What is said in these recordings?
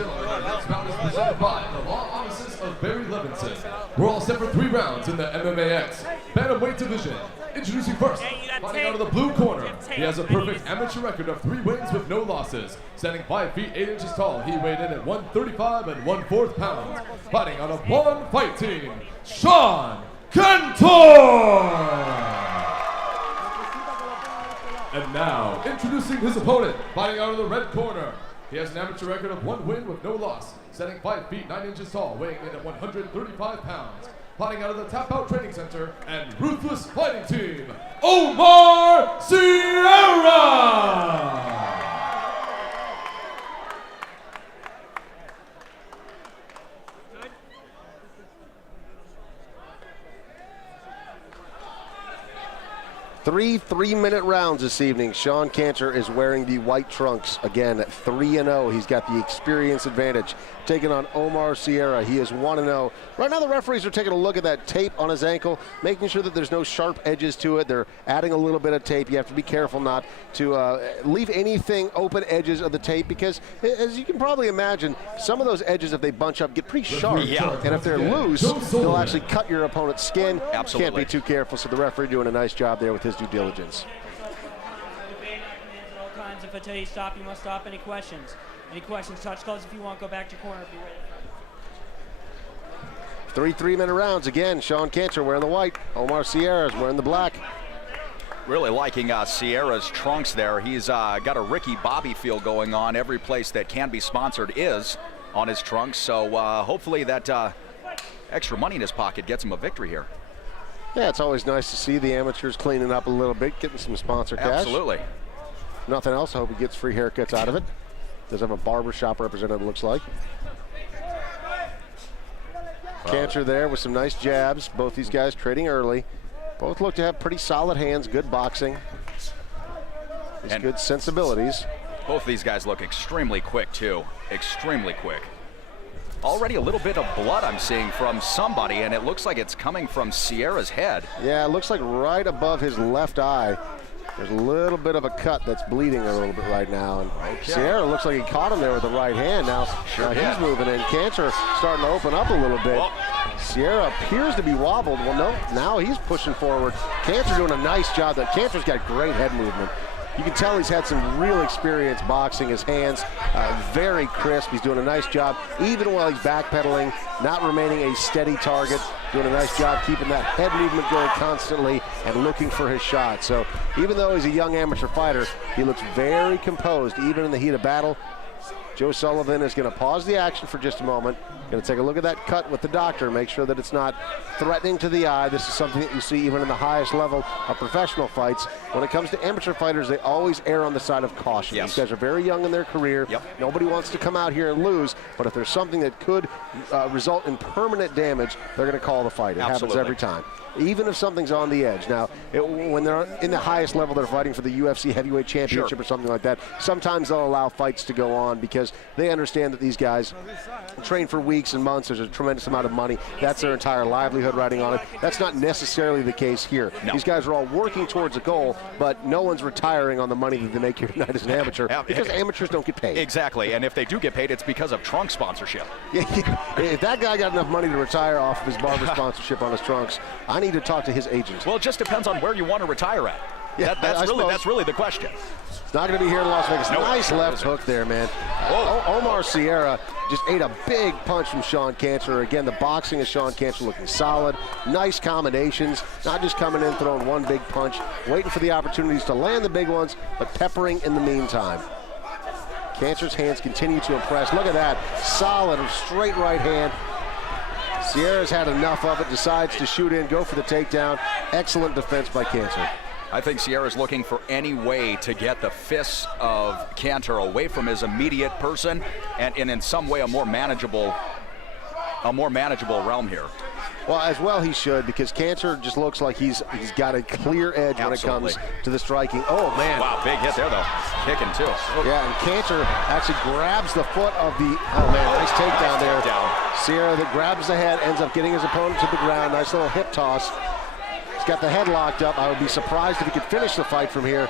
gentlemen, our next bout is presented by the law offices of Barry Levinson. We're all set for 3 rounds in the MMAX bantamweight division. Introducing first, fighting out of the blue corner. He has a perfect amateur record of 3 wins with no losses. Standing 5 feet 8 inches tall, he weighed in at 135 1/4 pounds. Fighting on a one-fight team, Sean Cantor! And now, introducing his opponent, fighting out of the red corner. He has an amateur record of 1 win with no loss, standing 5 feet 9 inches tall, weighing in at 135 pounds. Fighting out of the Tap Out Training Center and Ruthless Fighting Team, Omar Sierra! 3 3-minute rounds this evening. Sean Cantor is wearing the white trunks again at 3-0. He's got the experience advantage. Taking on Omar Sierra. He is 1-0. Right now the referees are taking a look at that tape on his ankle, making sure that there's no sharp edges to it. They're adding a little bit of tape. You have to be careful not to leave anything open edges of the tape because, as you can probably imagine, some of those edges, if they bunch up, get pretty sharp. Yeah. And if they're loose, they'll actually cut your opponent's skin. Absolutely. Can't be too careful, so the referee doing a nice job there with his due diligence. All times, if I tell you stop, you must stop. Any questions? Any questions? Touch gloves if you want. Go back to corner. Be ready. 3 3-minute rounds again. Sean Cantor wearing the white. Omar Sierra is wearing the black. Really liking Sierra's trunks there. He's got a Ricky Bobby feel going on. Every place that can be sponsored is on his trunks. So hopefully that extra money in his pocket gets him a victory here. Yeah, it's always nice to see the amateurs cleaning up a little bit, getting some sponsor cash. Absolutely. Nothing else. I hope he gets free haircuts out of it. Does have a barbershop representative, looks like. Cantor there with some nice jabs. Both these guys trading early. Both look to have pretty solid hands, good boxing. And good sensibilities. Both of these guys look extremely quick, too. Extremely quick. Already a little bit of blood I'm seeing from somebody, and it looks like it's coming from Sierra's head. Yeah, it looks like right above his left eye. There's a little bit of a cut that's bleeding a little bit right now. And Sierra looks like he caught him there with the right hand. Now he's moving in. Cantor starting to open up a little bit. Sierra appears to be wobbled. Well, no, now he's pushing forward. Cantor doing a nice job. That Cantor's got great head movement. You can tell he's had some real experience boxing. His hands very crisp. He's doing a nice job, even while he's backpedaling, not remaining a steady target. Doing a nice job keeping that head movement going constantly and looking for his shot. So even though he's a young amateur fighter, he looks very composed, even in the heat of battle. Joe Sullivan is going to pause the action for just a moment. Going to take a look at that cut with the doctor, make sure that it's not threatening to the eye. This is something that you see even in the highest level of professional fights. When it comes to amateur fighters, they always err on the side of caution. Yes. These guys are very young in their career. Yep. Nobody wants to come out here and lose, but if there's something that could result in permanent damage, they're going to call the fight. It happens every time. Even if something's on the edge. Now, when they're in the highest level, they're fighting for the UFC heavyweight championship or something like that. Sometimes they'll allow fights to go on because they understand that these guys train for weeks and months. There's a tremendous amount of money. That's their entire livelihood riding on it. That's not necessarily the case here. No. These guys are all working towards a goal, but no one's retiring on the money that they make here tonight as an amateur because amateurs don't get paid. Exactly, and if they do get paid, it's because of trunk sponsorship. If that guy got enough money to retire off of his barber sponsorship on his trunks, I need to talk to his agent. Well, it just depends on where you want to retire at. Yeah, that's really the question. It's not going to be here in Las Vegas. No, nice left hook there, man. Omar Sierra just ate a big punch from Sean Cantor. Again, the boxing of Sean Cantor looking solid. Nice combinations, not just coming in throwing one big punch, waiting for the opportunities to land the big ones, but peppering in the meantime. Cantor's hands continue to impress. Look at that, solid, straight right hand. Sierra's had enough of it, decides to shoot in, go for the takedown. Excellent defense by Cantor. I think Sierra's looking for any way to get the fists of Cantor away from his immediate person and in some way a more manageable realm here. Well, as well he should, because Cantor just looks like he's got a clear edge when it comes to the striking. Oh, man. Wow, big hit there, though. Kicking, too. Yeah, and Cantor actually grabs the foot of the, oh, man, nice takedown there. Sierra that grabs the head, ends up getting his opponent to the ground. Nice little hip toss. He's got the head locked up. I would be surprised if he could finish the fight from here.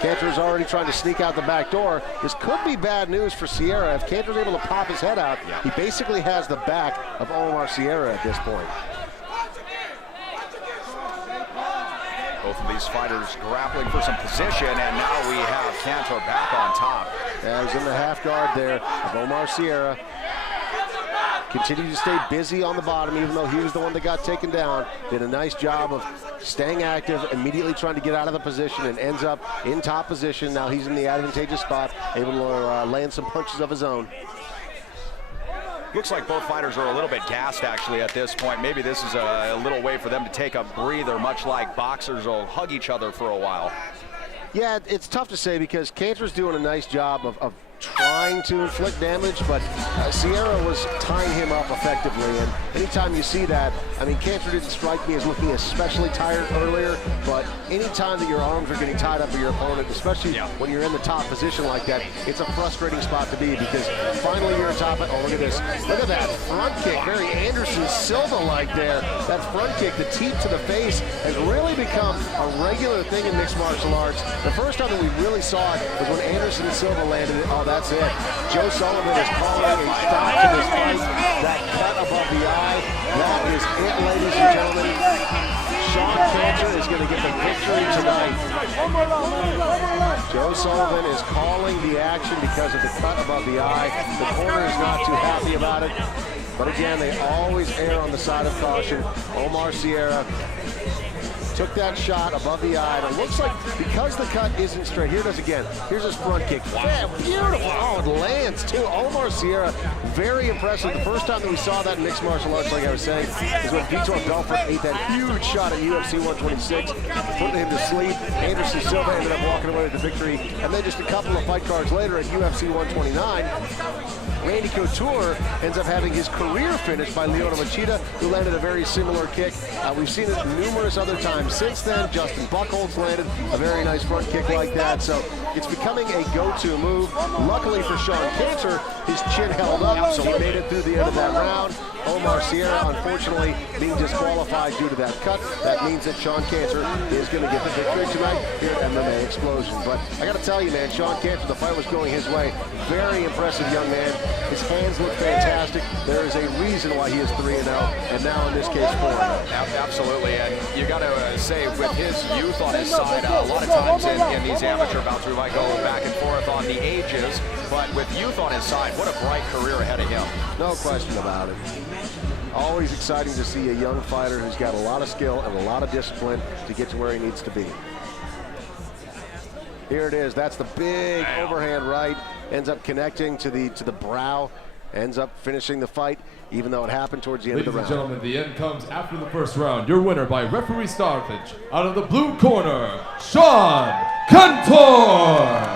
Cantor is already trying to sneak out the back door. This could be bad news for Sierra. If Cantor's able to pop his head out, he basically has the back of Omar Sierra at this point. Both of these fighters grappling for some position, and now we have Cantor back on top. Yeah, he's in the half guard there of Omar Sierra. Continued to stay busy on the bottom, even though he was the one that got taken down. Did a nice job of staying active, immediately trying to get out of the position, and ends up in top position. Now he's in the advantageous spot, able to land some punches of his own. Looks like both fighters are a little bit gassed, actually, at this point. Maybe this is a little way for them to take a breather, much like boxers will hug each other for a while. Yeah, it's tough to say because Cantor's doing a nice job of trying to inflict damage, but Sierra was tying him up effectively, and anytime you see that, I mean, Cantor didn't strike me as looking especially tired earlier, but anytime that your arms are getting tied up with your opponent, especially when you're in the top position like that, it's a frustrating spot to be because finally you're on top of, oh, look at this. Look at that front kick, very Anderson Silva-like there. That front kick, the teep to the face, has really become a regular thing in mixed martial arts. The first time that we really saw it was when Anderson Silva landed it. Oh, that's it. Joe Sullivan is calling a stop to this fight. That cut above the eye. That is it, ladies and gentlemen. Sean Cantor is going to get the victory tonight. Joe Sullivan is calling the action because of the cut above the eye. The corner is not too happy about it. But again, they always err on the side of caution. Omar Sierra took that shot above the eye, and it looks like because the cut isn't straight, here it is again. Here's his front kick. Wow, beautiful. Oh, it lands too. Omar Sierra, very impressive. The first time that we saw that in mixed martial arts, like I was saying, is when Vitor Belfort ate that huge shot at UFC 126, putting him to sleep. Anderson Silva ended up walking away with the victory, and then just a couple of fight cards later at UFC 129, Randy Couture ends up having his career finished by Lyoto Machida, who landed a very similar kick. We've seen it numerous other times since then. Justin Buchholz landed a very nice front kick like that, so it's becoming a go-to move. Luckily for Sean Cantor, his chin held up, so he made it through the end of that round. Omar Sierra, unfortunately, being disqualified due to that cut. That means that Sean Cantor is going to get the victory tonight here at MMA Explosion. But I got to tell you, man, Sean Cantor, the fight was going his way. Very impressive young man. His hands look fantastic. There is a reason why he is 3-0, and now in this case 4. Absolutely, and you got to say, with his youth on his side, a lot of times in these amateur bouts we might go back and forth on the ages, but with youth on his side, what a bright career ahead of him. No question about it. Always exciting to see a young fighter who's got a lot of skill and a lot of discipline to get to where he needs to be. Here it is. That's the big overhand right. Ends up connecting to the brow. Ends up finishing the fight, even though it happened towards the end of the round. Ladies and gentlemen, the end comes after the first round. Your winner by referee stoppage out of the blue corner, Sean Cantor.